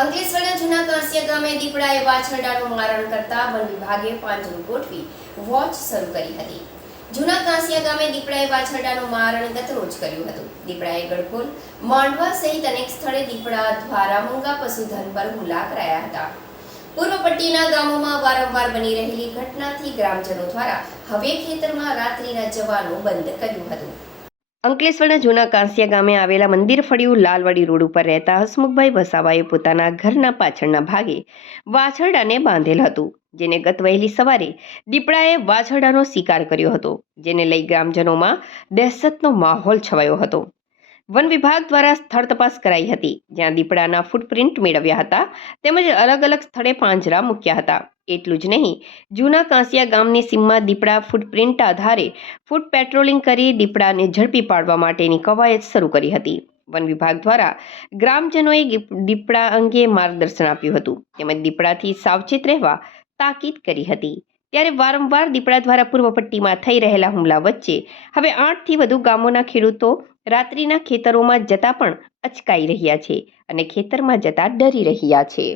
અંકલેશ્વરના જૂના કરસિયા ગામે દીપડાએ વાછરડાનું મારણ કરતા વન વિભાગે પાંજરું ગોઠવી વોચ શરૂ કરી હતી. જૂના કાંસિયા ગામે દીપડાએ વાછરડાનું મારણ ગતરોજ કર્યું હતું. દીપડાએ ગડખોલ માંડવા સહિત અનેક સ્થળે દીપડા દ્વારા મૂંગા પશુધન પર હુમલા કરાયા હતા. પૂર્વ પટ્ટીના ગામોમાં વારંવાર બની રહેલી ઘટનાથી ગ્રામજનો દ્વારા હવે ખેતરમાં રાત્રિના જવાનું બંધ કર્યું હતું. અંકલેશ્વરના જૂના કાંસિયા ગામે આવેલા મંદિર ફળિયું લાલવાડી રોડ ઉપર રહેતા હસમુખભાઈ વસાવાએ પોતાના ઘરના પાછળના ભાગે વાછરડાને બાંધેલ હતું, જેને ગત વહેલી સવારે દીપડાએ વાછરડાનો શિકાર કર્યો હતો, જેને લઈ ગ્રામજનોમાં દહેશતનો માહોલ છવાયો હતો. વન વિભાગ દ્વારા સ્થળ તપાસ કરાઈ હતી, જ્યાં દીપડાના ફૂટપ્રિન્ટ મેળવ્યા હતા, તેમજ અલગ અલગ સ્થળે પાંજરા મૂક્યા હતા. એટલું જ નહીં. જૂના કાંસિયા ગામની સીમમાં દીપડા ફૂટપ્રિન્ટ આધારે ફૂટ પેટ્રોલિંગ કરી દીપડાને ઝડપી પાડવા માટેની કવાયત શરૂ કરી હતી. વન વિભાગ દ્વારા ગ્રામજનોએ દીપડા અંગે માર્ગદર્શન આપ્યું હતું. તેમજ દીપડાથી સાવચેત રહેવા તાકીદ કરી હતી. ત્યારે વારંવાર દીપડા દ્વારા પૂર્વ પટ્ટીમાં થઈ રહેલા હુમલા વચ્ચે હવે આઠથી વધુ ગામોના ખેડૂતો રાત્રિના ખેતરોમાં જતા પણ અચકાઈ રહ્યા છે અને ખેતરમાં જતા ડરી રહ્યા છે.